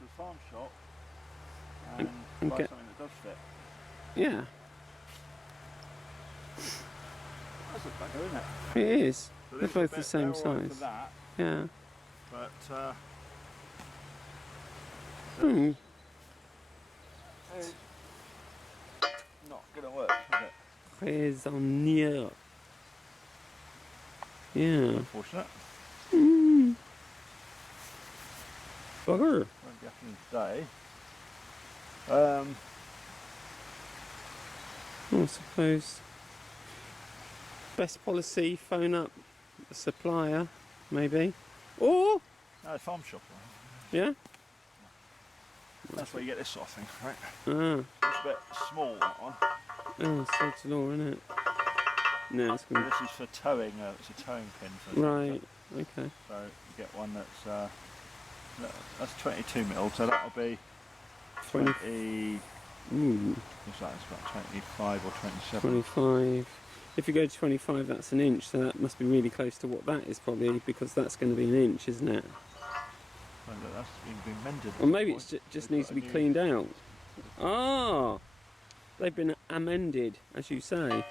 to the farm shop and buy something that does fit. Yeah. That's a bugger, isn't it? It is. So They're both the same they're all right size. for that, Yeah. but it's not going to work, is it? Prisonnier. Yeah. Unfortunate. Bugger. Won't be happening today. I suppose. Best policy, phone up the supplier, maybe. Or, No, farm shop. yeah? That's where you get this sort of thing, right? Ah. It's a bit small, that one. Oh, sod's law, isn't it? No, it's going to... This is for towing, it's a towing pin. For Right, okay. So you get one that's 22mm, so that'll be 20... What's that? It's about 25 or 27. 25. If you go to 25, that's an inch, so that must be really close to what that is probably, because that's going to be an inch, isn't it? Well, look, that's been mended. Or maybe it just needs to be cleaned out. Ah! They've been amended, as you say.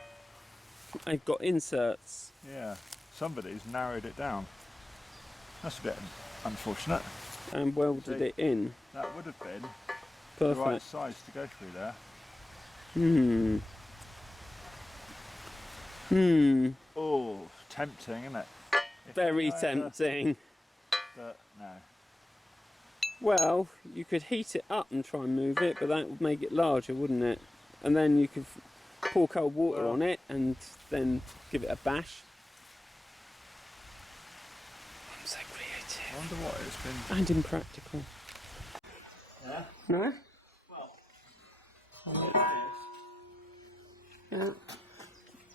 They've got inserts. Yeah, somebody's narrowed it down. That's a bit unfortunate. And welded it in. That would have been Perfect. the right size to go through there. Oh, tempting, isn't it? Very tempting. But no. Well, you could heat it up and try and move it, but that would make it larger, wouldn't it? And then you could pour cold water on it and then give it a bash. I'm so creative. I wonder what it's been. And impractical. Yeah? No? Well, Yeah.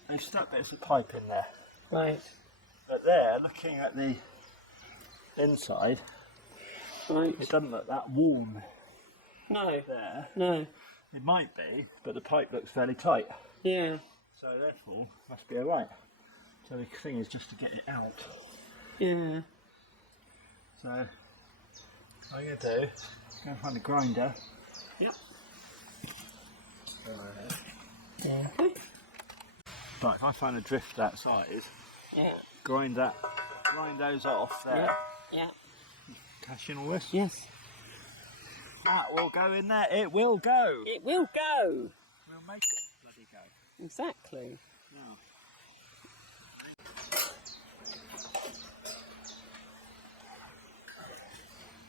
they've stuck bits of pipe in there. Right. But there, looking at the inside, Right. it doesn't look that warm No. there. No. It might be, but the pipe looks fairly tight. Yeah. So therefore, must be alright. So the thing is just to get it out. Yeah. So, what I'm going to do, go and find a grinder. Yep. Yeah. Right, if I find a drift that size, Yeah. grind those off there. Yeah. Cash in all this. Yes. That will go in there. It will go. It will go. We'll make it bloody go. Exactly. Now.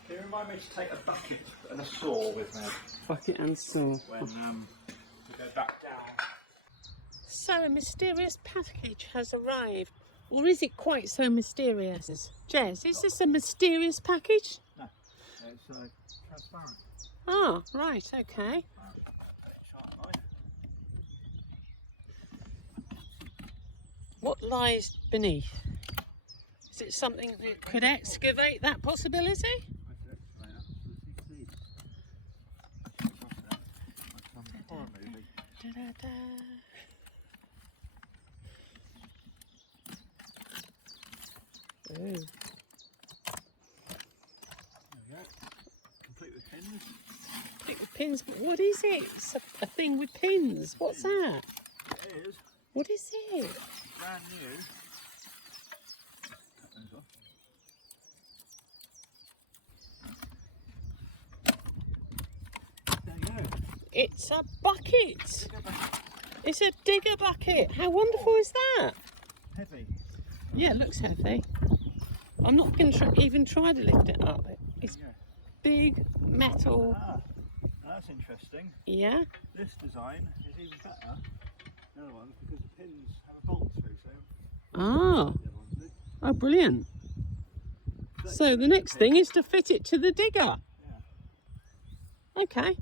Can you remind me to take a bucket and a saw with me Bucket and saw. when we go back down? So a mysterious package has arrived. Or is it quite so mysterious? Jez, is this a mysterious package? No, it's transparent. Ah, right, okay. Sharp knife. What lies beneath? Is it something that could excavate that possibility? Da-da-da. Ooh. There we go. Complete with pins. Complete with pins. What is it? It's a thing with pins. What's that? It is What is it? brand new. Cut those off. There you go. It's a bucket. It's a digger bucket. How wonderful is that? Heavy. Yeah, it looks heavy. I'm not going to even try to lift it up. It's Yeah. big metal. Ah, that's interesting. Yeah. This design is even better than the other ones because the pins have a bolt through, so Ah. the other ones do. Oh, brilliant. So the next thing is to fit it to the digger. Yeah. Okay.